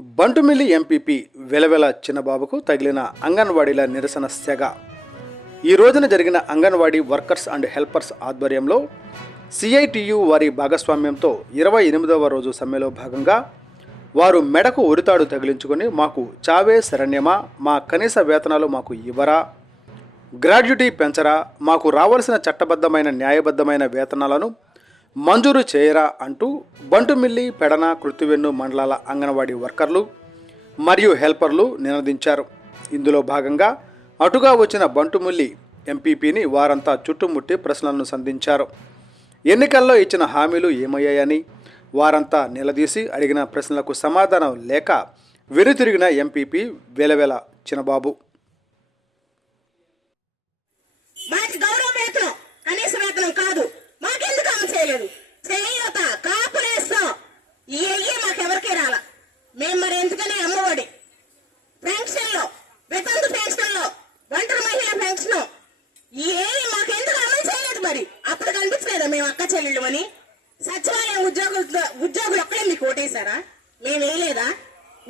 Bantumilli MPP వెలవెల చిన్నబాబుకు తగిలిన అంగన్వాడీల నిరసన సెగ. ఈ రోజున జరిగిన అంగన్వాడీ వర్కర్స్ అండ్ హెల్పర్స్ ఆధ్వర్యంలో సిఐటియు వారి భాగస్వామ్యంతో 28వ రోజు సమ్మెలో భాగంగా వారు మెడకు ఉరితాడు తగిలించుకొని మాకు చావే శరణ్యమా, మా కనీస వేతనాలు మాకు ఇవ్వరా, గ్రాడ్యుటీ పెంచరా, మాకు రావాల్సిన చట్టబద్ధమైన న్యాయబద్ధమైన వేతనాలను మంజూరు చేయరా అంటూ బంటుమిల్లి, పెడన, కృత్తివెన్ను మండలాల అంగన్వాడీ వర్కర్లు మరియు హెల్పర్లు నినదించారు. ఇందులో భాగంగా అటుగా వచ్చిన బంటుమిల్లి ఎంపీపీని వారంతా చుట్టుముట్టి ప్రశ్నలను సంధించారు. ఎన్నికల్లో ఇచ్చిన హామీలు ఏమయ్యాయని వారంతా నిలదీసి అడిగిన ప్రశ్నలకు సమాధానం లేక వెనుతిరిగిన ఎంపీపీ వెలవెల చిన్నబాబు. మాకు గౌరవ వేతనం, కనీస వేతనం కాదు, మాకెందుకు అమలు చేయలేదు? చేయూత, కాపులేస్తాం, ఇవి మాకెవరికి రాల. మేము మరి ఎందుకని అమ్మఒడి పెన్షన్లో, వితంతు పెన్షన్లో, ఒంటరి మహిళ పెన్షన్ ఏమి మాకెందుకు అమలు చేయలేదు? మరి అప్పుడు కనిపించలేదా మేము అక్క చెల్లెళ్ళు అని? సచివాలయం ఉద్యోగులు ఒక్కడే మీకు ఓటేశారా? మేము వేయలేదా?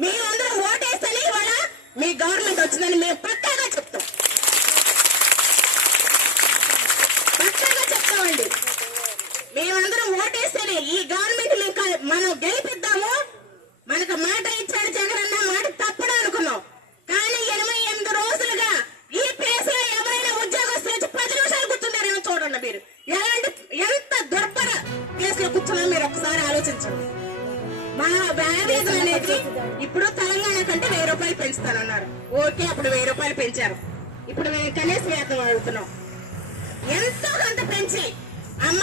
మేమందరం ఓటేస్తేనే ఇవాళ మీ గవర్నమెంట్ వచ్చిందని మేము పక్కాగా చెప్తాం. చెప్తామండి, మేమందరం ఓటేస్తేనే ఈ గవర్నమెంట్ మనం గెలిపిద్దాము. మనకు మాట ఇచ్చాడు జగనన్న, మాట తప్పడం అనుకున్నాం. కానీ 88 రోజులుగా ఈ ప్లేస్ లో ఎవరైనా ఉద్యోగస్తులు వచ్చి 10 నిమిషాలు కూర్చుంటారేమో చూడండి. మీరు ఎంత దుర్భర ప్లేస్ లో కూర్చున్నా మీరు ఒకసారి ఆలోచించండి. మా వేతనం అనేది ఇప్పుడు తెలంగాణ కంటే 1000 రూపాయలు పెంచుతానన్నారు. ఓకే, అప్పుడు 1000 రూపాయలు పెంచారు. ఇప్పుడు మేము కనీస వేతనం అడుగుతున్నాం. ఎంతో కొంత పెంచి అమ్మ,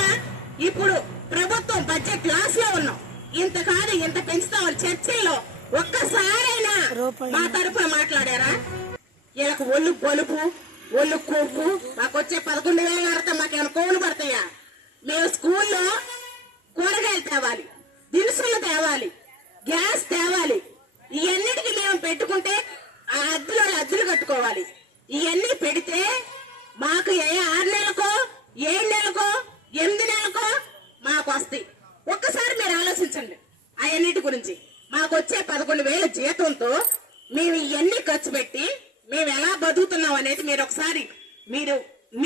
ఇప్పుడు ప్రభుత్వం బడ్జెట్ లాస్ లో ఉన్నాం, ఇంత కాదు ఇంత పెంచుతామని చర్చల్లో ఒక్కసారైనా మా తరఫున మాట్లాడారా? వీళ్ళకు ఒళ్ళు బలుపు, ఒళ్ళు కొవ్వు. మాకు వచ్చే 11,000 అర్థం మాకేమైనా కోలు పడతాయా? మేము స్కూల్లో కూరగాయలు తేవాలి, దినుసులు తేవాలి, గ్యాస్ తేవాలి. ఇవన్నిటికీ మేము పెట్టుకుంటే ఆ అద్దెలు కట్టుకోవాలి. ఇవన్నీ పెడితే మాకు 6 నెలలకో 7 నెలలకో 8 నెలలకో మాకు వస్తాయి. ఒక్కసారి మీరు ఆలోచించండి అవన్నిటి గురించి. మాకు వచ్చే 11,000 జీతంతో మేము ఇవన్నీ ఖర్చు పెట్టి మేము ఎలా బతుకుతున్నాం అనేది మీరు ఒకసారి